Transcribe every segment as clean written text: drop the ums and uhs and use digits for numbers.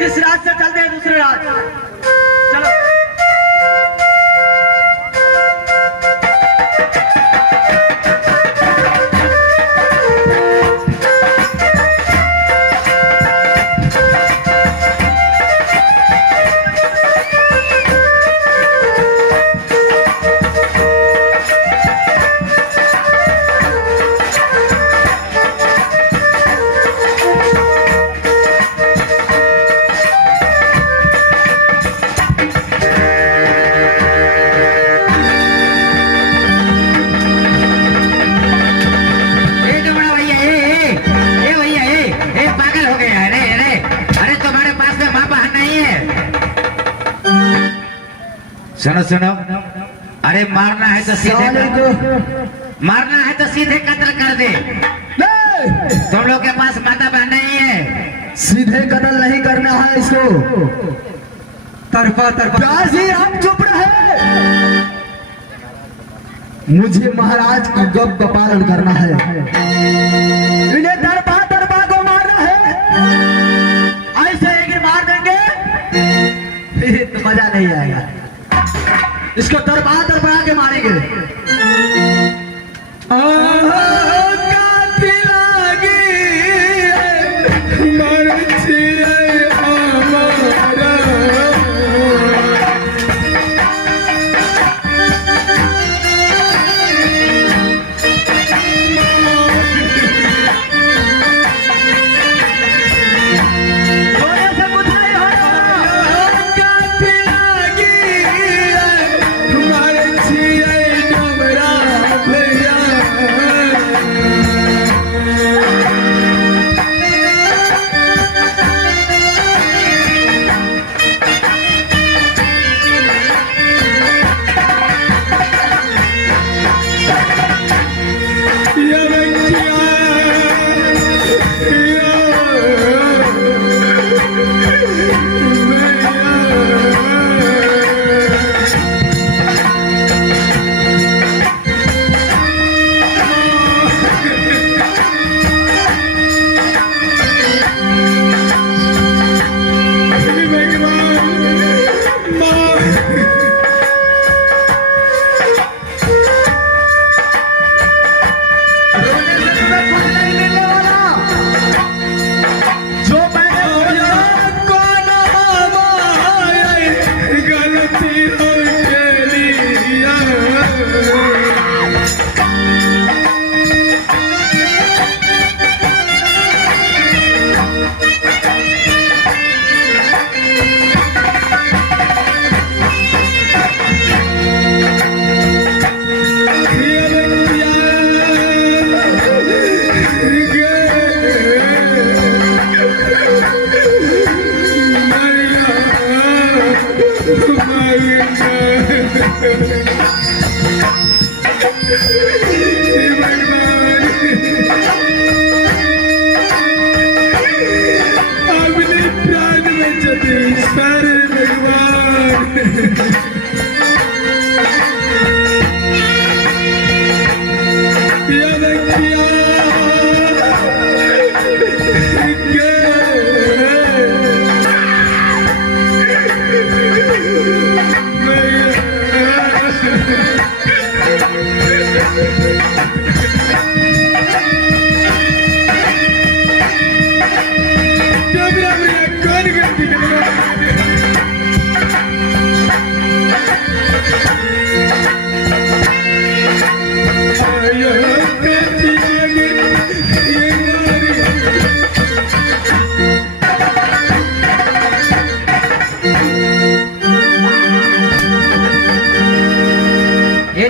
इस रात से चलते हैं दूसरे रात। चलो सुनो सुनो, अरे मारना है तो सीधे मारना है तो सीधे कत्ल कर दे। तुम लोग के पास माता बहन नहीं है, सीधे कत्ल नहीं करना है इसको। तरफा तरफा आप चुप रहे। मुझे महाराज की गप का पालन करना है। इन्हें तरफा तरफा को मारना है। ऐसे एक मार देंगे तो मजा नहीं आएगा। इसको तरफा तरफा के मारेंगे।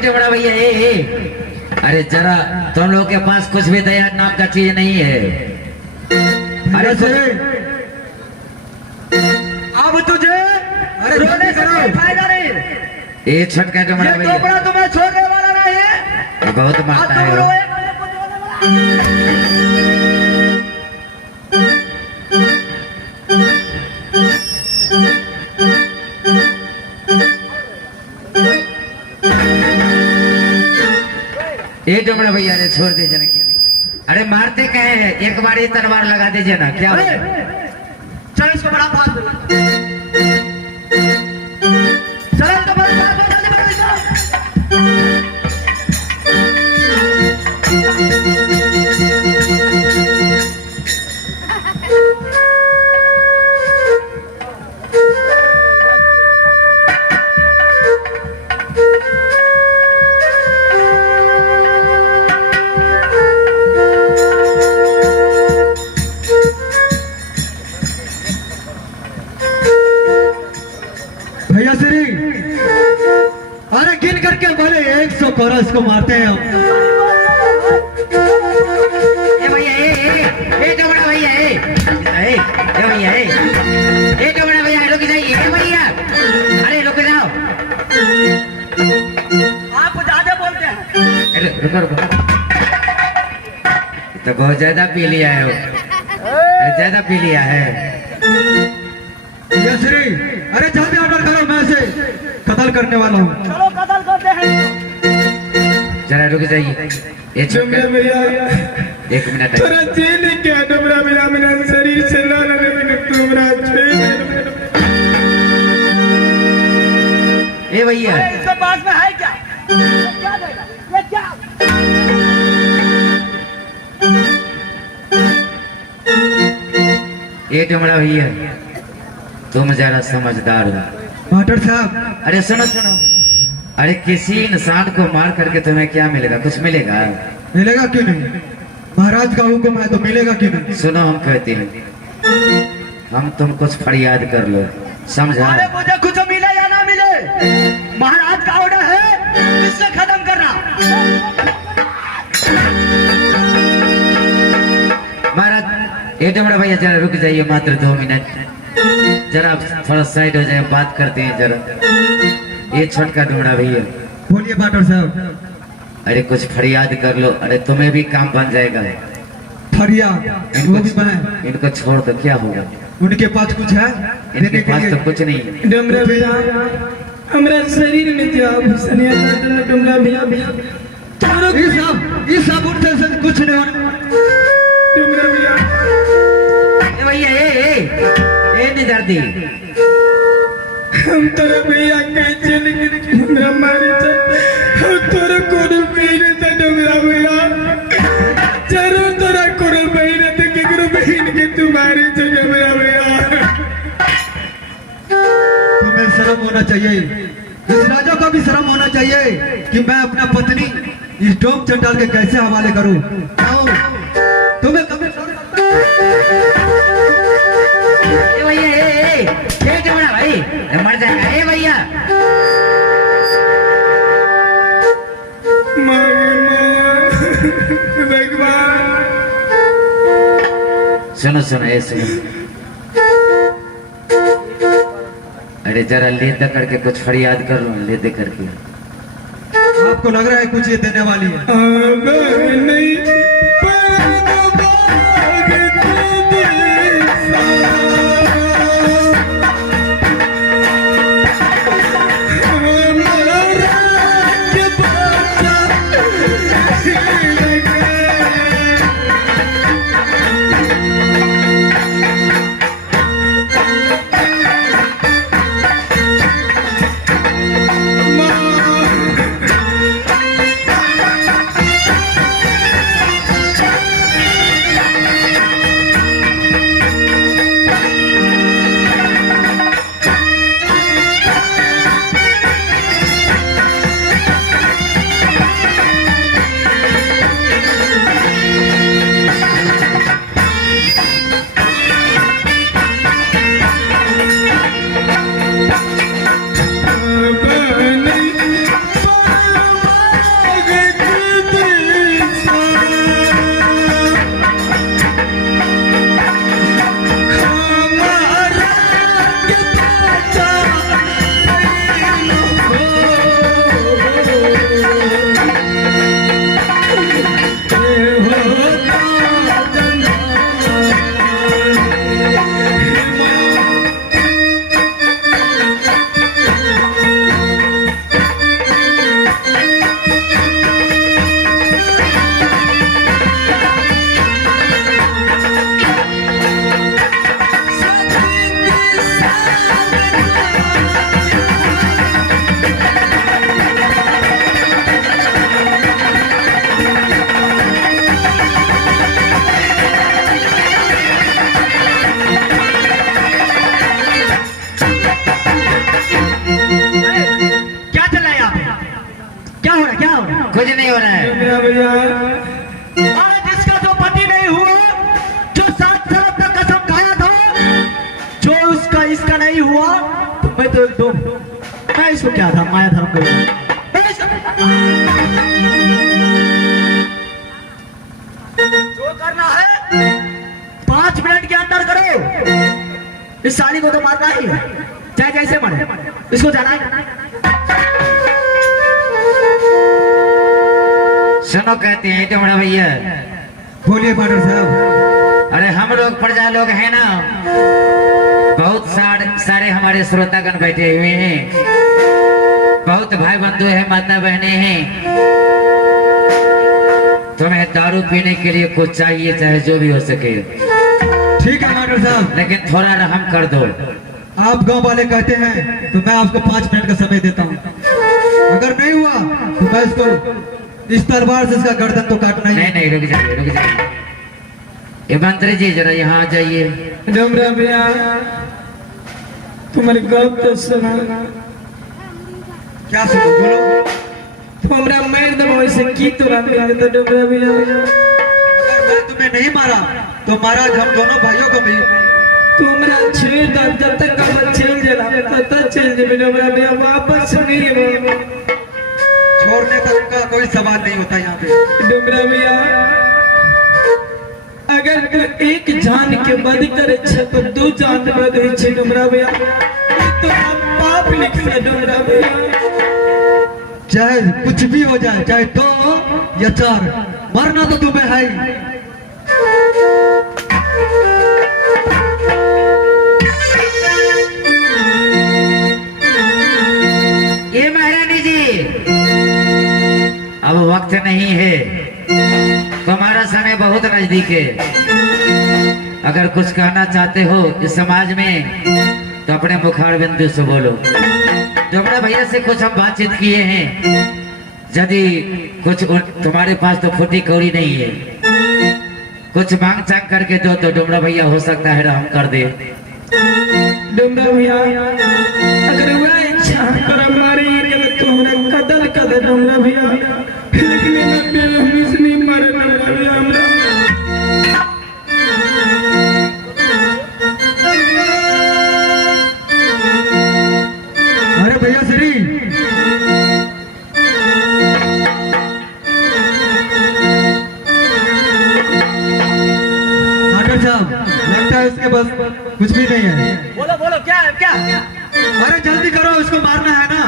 जो बड़ा भैया अरे जरा तुम लोग के पास कुछ भी दया नाम का चीज नहीं है। अरे अब तुझे रोने से कोई फायदा नहीं। ये छटका जो बड़ा भैया तुम्हें छोड़ने वाला नहीं है। बहुत मारता है वो। ये डुमरा भैया ने छोड़ दे जन की। अरे मारते कहे हैं, एक बार ये तलवार लगा दीजिए ना, क्या अरे, चल इसको बड़ा बात बोला। चल इसको बड़ा बात बोला, जल्दी बड़ा इसको। भैया श्री, अरे गिन करके बोले 100 कोरस को मारते हैं हम। ए भैया ए डुमरा भैया ए भैया ए डुमरा भैया रुक जाइए। ए भैया अरे रुक जाओ। आप ज्यादा बोलते हैं। अरे रुको। तो बहुत ज्यादा पी लिया है वो, अरे ज्यादा पी लिया है। भैया श्री, अरे जल्दी ऑर्डर करो, मैं से कत्ल करने वाला हूँ। चलो कत्ल करते हैं। जरा रुक जाइए। ये डुमरा भैया, 1 मिनट। थोड़ा चेन क्या डुमरा भैया, मेरा शरीर चला रहा है, लेकिन डुमरा ए भैया अरे, इसके पास में है क्या? ये क्या देगा? ये क्या? ये डुमरा भैया, तुम जरा समझदार हो। मास्टर साहब, अरे सुनो, अरे किसी इंसान को मार करके तुम्हें क्या मिलेगा? कुछ मिलेगा? मिलेगा क्यों नहीं? महाराज का हुक्म है तो मिलेगा क्यों नहीं? सुनो, हम कहते हैं, हम तुम कुछ फरियाद कर लो, समझा? अरे मुझे कुछ मिले या ना मिले, महाराज का ऑर्डर है इसे खत्म करना। महाराज ये डुमरा भैया जरा रुक जाइए, मात्र 2 मिनट। जरा थोड़ा साइड हो जाए, बात करते हैं जरा। ये छोटका डुमरा भैया, बोलिए मास्टर साहब। अरे कुछ फरियाद कर लो, अरे तुम्हें भी काम बन जाएगा। फरिया वो भी बनाए, इनको छोड़ दो, क्या होगा? उनके पास कुछ है इनके देने के पास लिए? तो कुछ नहीं है। डुमरा भैया, हमारा शरीर में क्या भूषणिया डुमरा भैया, ये सब उनसे से कुछ नहीं होने। डुमरा भैया, ए भैया ए निदर्दी, हम तोरा भैया कैसे लेकिन डुमरा मारी हम तोरा कोरल बहन था डुमरा भैया, जरूर तोरा कोरल बहन था कि गुरु बहन के तुम्हारी जगह डुमरा भैया। तुम्हें शर्म होना चाहिए, इस राजा को भी शर्म होना चाहिए कि मैं अपना पत्नी इस डोम चंडाल के कैसे हवाले करूं। आओ, तुम्हें कभी ए भैया ए डुमरा भाई मर जाएगा। ए भैया भगवान, सुनो ए सुनो, अरे जरा लेते करके कुछ फरियाद कर लो, लेते करके। आपको लग रहा है कुछ ये देने वाली है? नहीं है। मेरा भैया अरे जिसका जो पति नहीं हुआ, जो 7 साल तक कसम खाया था, जो उसका इसका नहीं हुआ, तो मैं तो एकदम मैं इसको क्या था माया धर्म को जो करना है 5 मिनट के अंदर करो। इस साली को तो मारना ही है, चाहे जैसे मरे, इसको जाना है। सुनो कहते हैं डमरा भैया, बोलिए मास्टर साहब। अरे हम लोग प्रजा लोग हैं ना, बहुत सारे हमारे श्रोतागण बैठे हुए हैं, बहुत भाई बंधु है, माता बहने हैं। तुम्हें दारू पीने के लिए कुछ चाहिए, चाहे जो भी हो सके, ठीक है मास्टर साहब, लेकिन थोड़ा रहम कर दो। आप गांव वाले कहते हैं तो मैं आपको 5 मिनट का समय देता हूँ। अगर नहीं हुआ तो मैं इसको इस तलवार से इसका गर्दन तो काटना ही है। नहीं रुक जाइए, रुक जाइए। ये मंत्री जी जरा यहाँ आ जाइए। डमरा भैया तुम्हारी गप तो सुना, क्या सुनो, बोलो। तुम्हारा मैं तो वैसे की तो बात कर तो डमरा भैया, अगर मैं तुम्हें नहीं मारा तो मारा हम दोनों भाइयों को भी। तुम्हारा छेद जब तक कब चल जला तब तक चल जे डमरा भैया, वापस नहीं है। छोड़ने तक का कोई सवाल नहीं होता यहाँ पे। डमरा भैया अगर एक जान के बद करे छे तो 2 जान बदे छे डमरा भैया, तो पाप लिख से डमरा भैया। चाहे कुछ भी हो जाए, चाहे 2 या 4, मरना तो तुम्हें है ही। ये महारानी जी, अब वक्त नहीं है, तुम्हारा समय बहुत नजदीक है। अगर कुछ कहना चाहते हो इस समाज में तो अपने मुखार बिंदु से बोलो। डमरा भैया से कुछ हम बातचीत किए हैं, यदि कुछ तुम्हारे पास तो फूटी कौड़ी नहीं है, कुछ मांग चांग करके दो तो डमरा भैया हो सकता है हम कर दे। डमरा भैया अगर वह इच्छा कर हमारी तुम्हारा कदल कदल डमरा भैया, लेकिन मैं बेरहमी नहीं मारे डमरा भैया। हमरा अरे भैया श्री, मास्टर साहब लगता है इसके बस कुछ भी नहीं है। बोलो बोलो क्या है क्या? अरे जल्दी करो, इसको मारना है ना।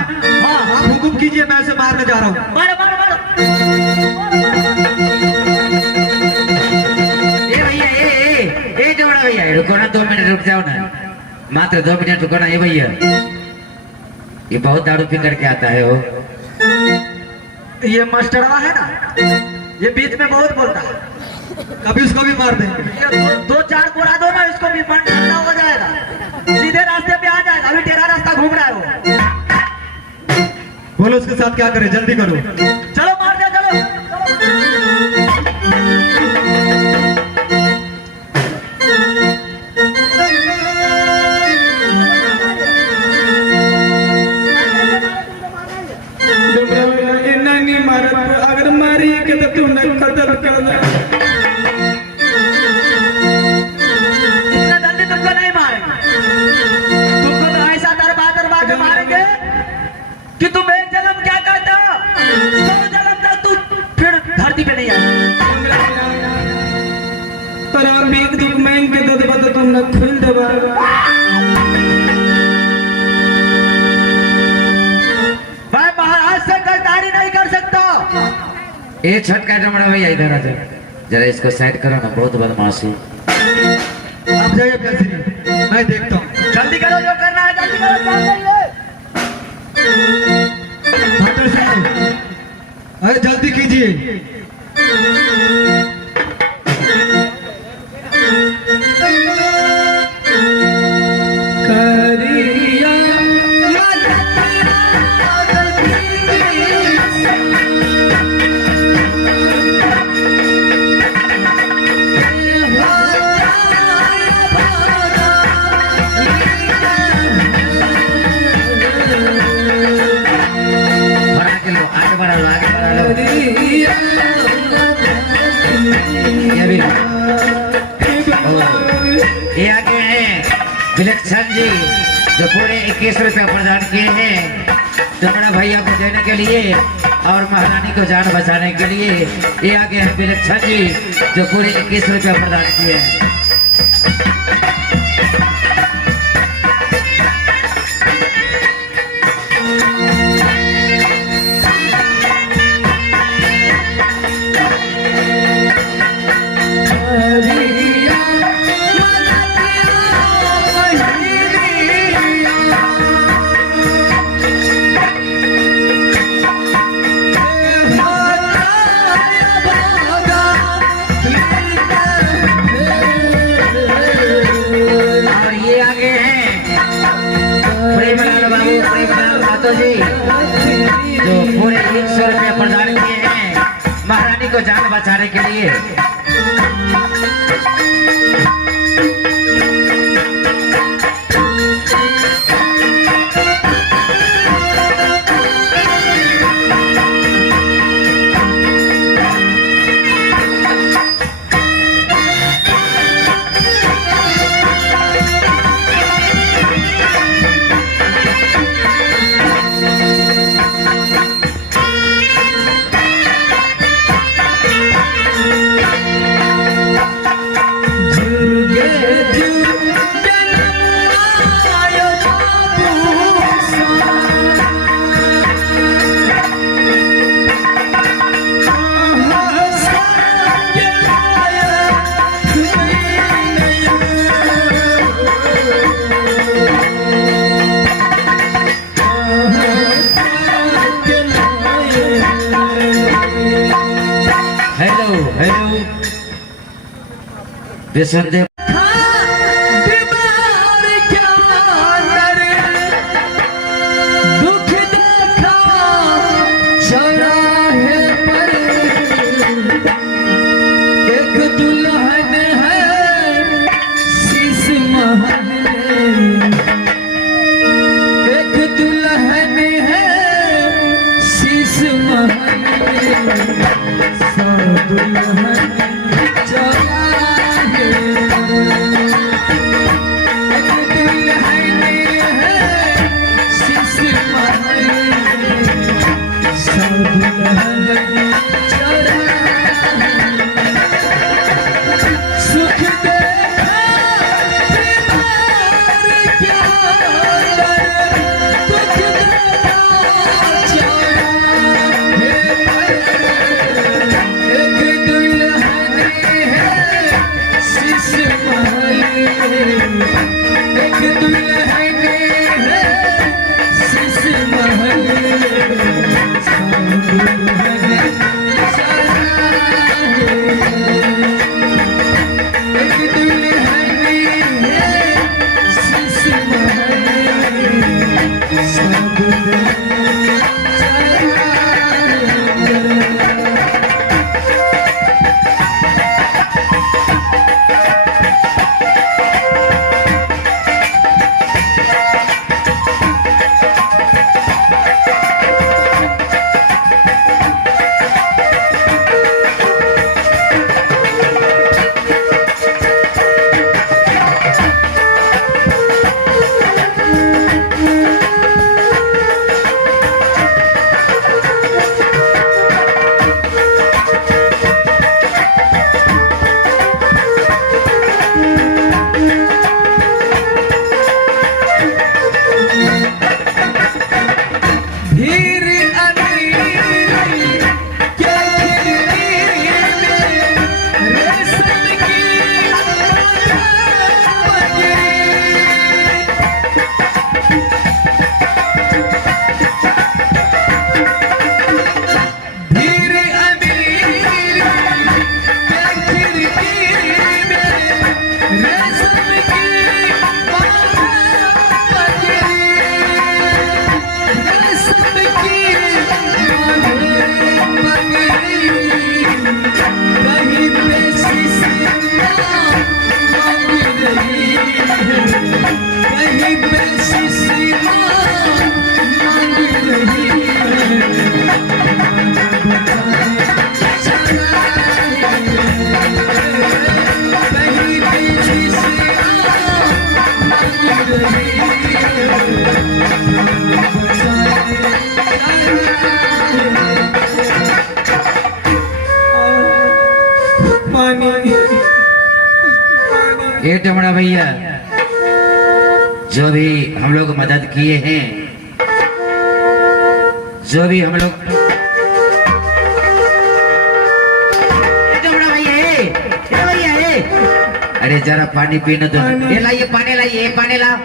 हाँ, आप हुकुम कीजिए, मैं इसे मारने जा रहा हूँ। मारो मारो मारो। ए भैया, ए डमरा भैया, रुको ना, 2 मिनट रुक जाओ ना, मात्र 2 मिनट रुको ना। ये भैया, ये बहुत दारू पी करके आता है वो। ये मास्टरवा है ना, ये बीच में बहुत बोलता है। कभी उसको भी मार दे। ये 2-4 कोड़ा दो ना, इसको भी मन ठंडा हो जाएगा, सीधे रास्ते पे आ जाएगा। अभी तेरा रास्ता घूम रहा है वो। बोलो उसके साथ क्या करे, जल्दी करो। चलो मार दे, चलो। डमरा भैया इन्ना नहीं मारे, अगर मारी के तो तुमने कदल कर दे। इतना जल्दी तुमको नहीं मारेंगे, तुमको तो ऐसा दरबा के मारेंगे कि तुम एक जन्म क्या कहते हो, 100 जन्म तक तू फिर धरती पे नहीं आएगा। पर हम एक दुख मांग के दो तो तुमने खुल दबा। मैं महाराज से गद्दारी नहीं कर सकता। ए छटका डमरा भैया, इधर आ जा, जरा इसको साइड करो ना, बहुत बदमाश है। आप जाइए भैया श्री, मैं देखता हूँ। जल्दी करो, जो करना है जल्दी करो, चल जाइए। मास्टर साहब, अरे जल्दी कीजिए। करिया बढ़ा के लो, आगे बढ़ा लो, आगे बढ़ा लो। करिया ये भी ये आगे हैं विलक्षण जी जो पूरे 21 रुपया प्रदान किए हैं तुम्हारा भैया को देने के लिए और महारानी को जान बचाने के लिए। ये आगे हैं विलक्षण जी जो पूरे 21 रुपया प्रदान किए हैं। जी जो पूरे 100 रुपया प्रदान किए हैं महारानी को जान बचाने के लिए। विसर्जन पानी ये डमड़ा भैया जो भी हम लोग मदद किए हैं, जो भी हम लोग अरे जरा पानी पीने दो। ये लाइए पानी, लाइए पानी लाओ,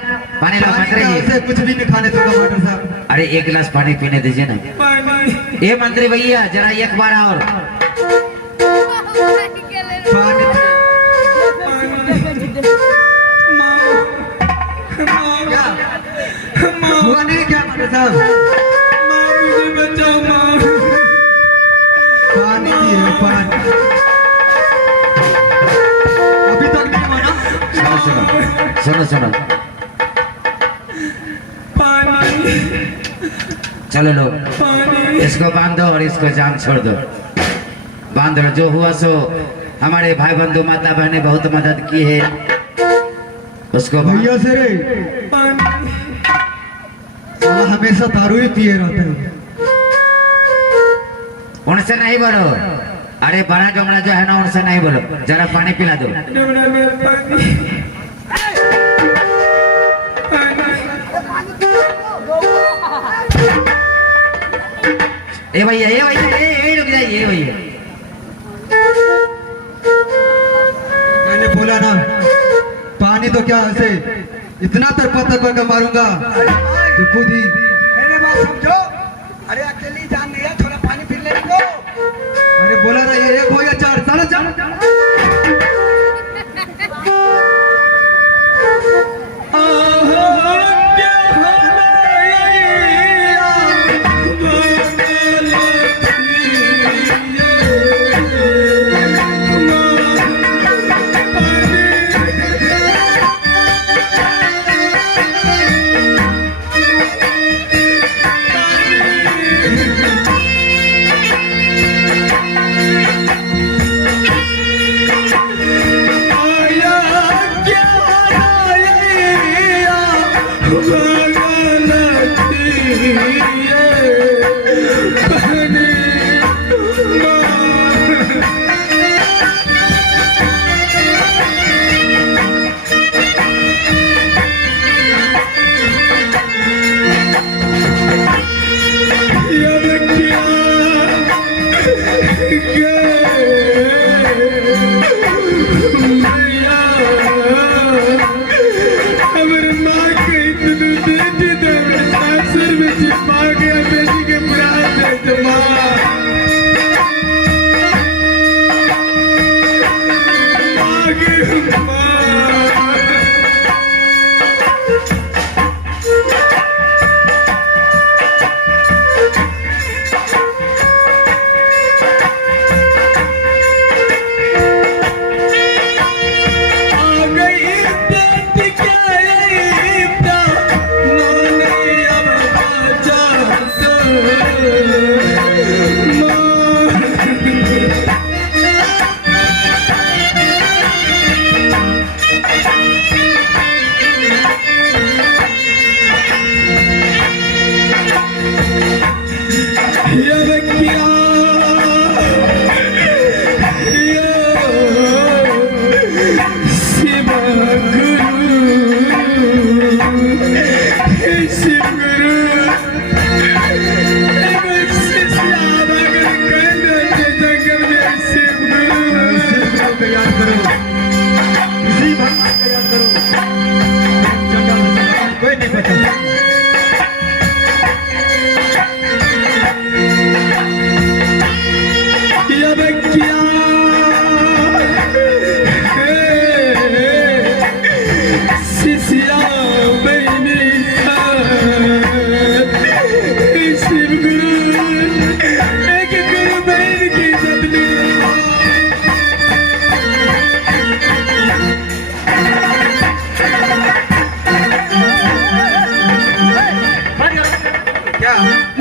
पानी लाओ मंत्री जी। ऐसे कुछ भी नहीं खाने दूंगा मास्टर साहब। अरे एक गिलास पानी पीने दीजिए ना। पानी ये मंत्री भैया जरा एक बार और। पानी माँ हुआ नहीं क्या मास्टर साहब? मुझे बचाओ माँ। पानी पिए पानी। अभी तक नहीं हुआ ना? सुनो सुनो पानी चलो लो, पानी इसको बांधो और इसको जान छोड़ दो। बांध लो। जो हुआ सो हमारे भाई बंधु माता बहने बहुत मदद की है, उसको भैया से रे पानी साला हमेशा दारू ही पिए रहते हैं। उनसे नहीं बोलो। अरे बड़ा डोमड़ा जो है ना, उनसे नहीं बोलो। जरा पानी पिला दो। डमड़ा में पानी ए भैया, ए भैया, ए रुक जाइए, ए भैया। मैंने बोला ना पानी तो क्या ऐसे इतना तरपतर कर मारूंगा तो खुद ही। मेरे बात समझो। अरे अकेली जान दिया, थोड़ा पानी पी ले लो। अरे बोला ना ये एक हो या चार, चलो चलो।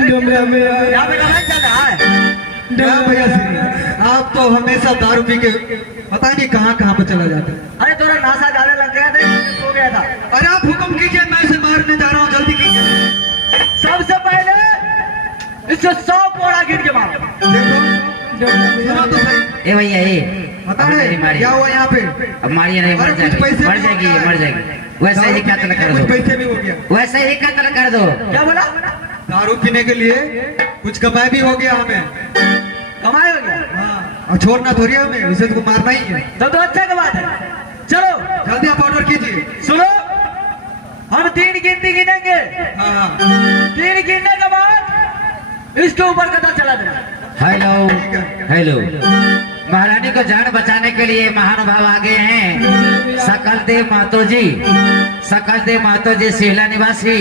डमरा मेरा यहाँ पे लड़ाई चल रहा है। क्या भैया श्री, आप तो हमेशा दारू पी के पता नहीं कहाँ कहाँ पर चला जाता है। अरे थोड़ा नासा ज्यादा लग गया था, सो गया था। अरे आप हुक्म कीजिए, मैं इसे मारने जा रहा हूँ, जल्दी कीजिए। सबसे पहले इससे 100 पोड़ा गिर के मारो। देखो सुनो तो सही। ए भैया, ए पता अब नहीं है मारिए। क्या हुआ यहाँ पे? अब मारिए नहीं, मर अरे कुछ जाएगी, पैसे मर भी जाएगी, होगा। मर जाएगी। वैसे ही कत्ल कर कुछ दो, पैसे भी हो गया। वैसे ही कत्ल कर दो। क्या बोला? दारू पीने के लिए कुछ कमाई भी हो गया हमें। कमाई हो गया? हाँ, और छोड़ना थोड़ी है हमें, उसे तो मारना ही है। तब तो अच्छा की बात है। चलो जल्दी आप ऑर्डर कीजिए। सुनो, हम 3 गिनती गिनेंगे। हाँ हाँ 3 गिनने के बाद इसके ऊपर कथा चला देना। हेलो हेलो, महारानी को जान बचाने के लिए महानुभाव आगे हैं सकल देव महतो जी। सकल देव महतो जी सिहला निवासी,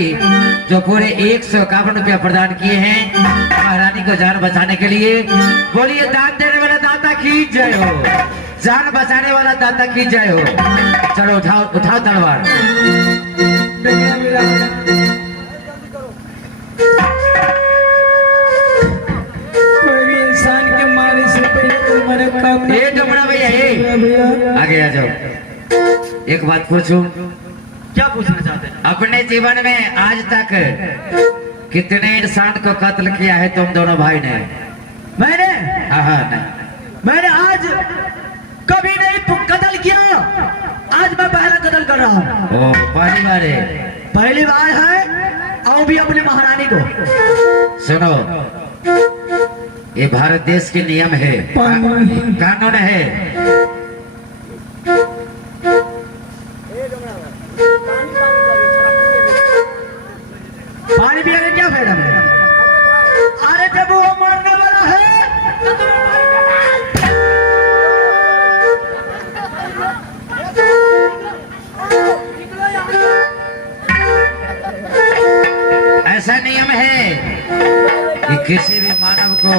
जो पूरे 151 रुपया प्रदान किए हैं महारानी को जान बचाने के लिए। बोलिए दान देने वाला दाता की जय हो, जान बचाने वाला दाता की जय हो। चलो उठाओ उठाओ तलवार। कोई भी इंसान के मारे से पहले तुम्हारे काम ये डमरा भैया ये भैया आगे आ जाओ। एक बात पूछूं, क्या पूछना चाहते हैं? अपने जीवन में आज तक कितने इंसान को कत्ल किया है तुम दोनों भाई ने? मैंने हाँ नहीं, मैंने आज कभी नहीं कत्ल किया। आज मैं पहला कत्ल कर रहा हूँ। ओ पहली बार है। पहली बार है, और भी अपनी महारानी को। सुनो, ये भारत देश के नियम है, कानून है। पानी पिया के क्या फायदा है? अरे जब वो मरने वाला है तो तुम ऐसा नियम है कि किसी भी मानव को,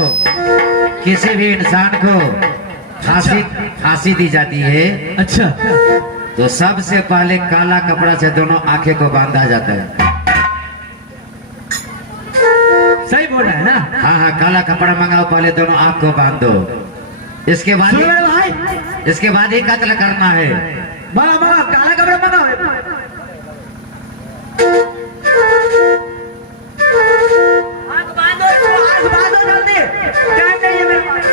किसी भी इंसान को फांसी दी जाती है अच्छा तो सबसे पहले काला कपड़ा से दोनों आंखें को बांधा जाता है। सही बोल रहा है ना? हाँ हाँ, काला कपड़ा मंगाओ, पहले दोनों आंख को बांध दो। इसके बाद सुन रहे भाई, इसके बाद ही कत्ल करना है। मंगा काला कपड़ा मंगाओ। आँख बांधो इसको, आँख बांधो जल्दी। क्या चाहिए मेरे पास?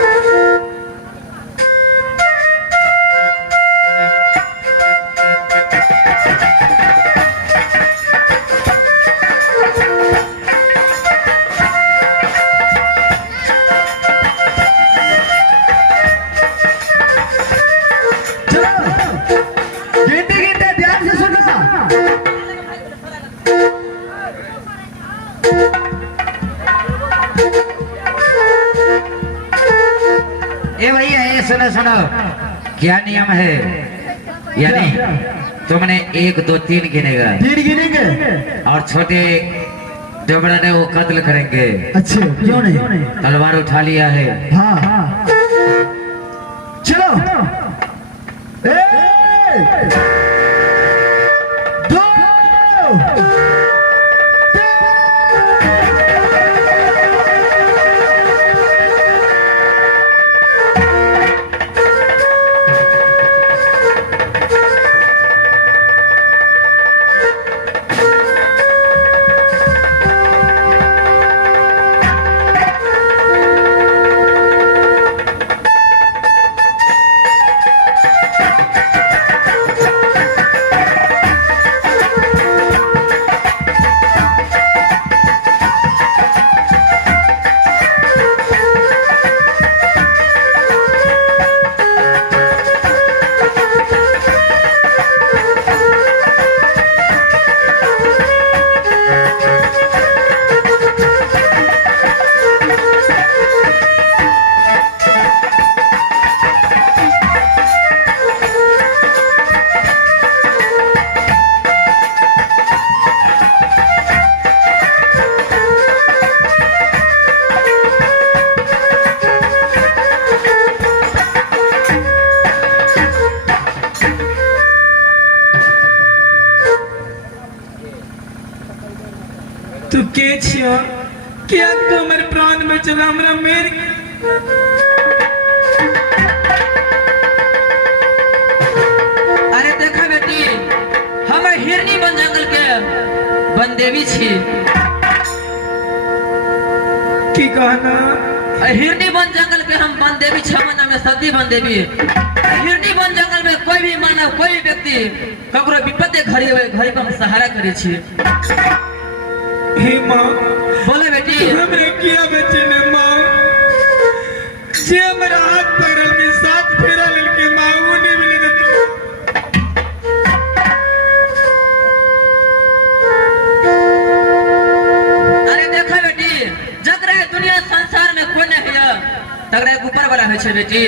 चलो गिनती गिनते ध्यान से सुनो। ए भैया ये सुनो सुनो, क्या नियम है? यानी तुमने 1 2 3 गिनेगा 3 गिनेंगे। और छोटे डबरा ने वो कत्ल करेंगे। अच्छे क्यों नहीं? तलवार उठा लिया है। हाँ हाँ चलो। 1 2 तू के छियो? क्या तू मेरे प्राण में चला हमरा मेरे अरे देखा बेटी, हम हिरनी बन जंगल के बनदेवी छी। की कहना? हिरनी बन जंगल के हम बनदेवी 6 महीना में सती बनदेवी। हिरनी वन जंगल में कोई भी मानव कोई भी व्यक्ति ककरो विपत्ति घड़ी घड़ी पर हम सहारा करे छिए। हे माँ बोले बेटी हमरे किया बच्चे ने माँ जे हमारा हाथ पकड़ के साथ फेरा लेके माँ वो नहीं मिलेगा अरे देखा बेटी जकरा दुनिया संसार में कोई नहीं है तकरा ऊपर वाला है छे बेटी।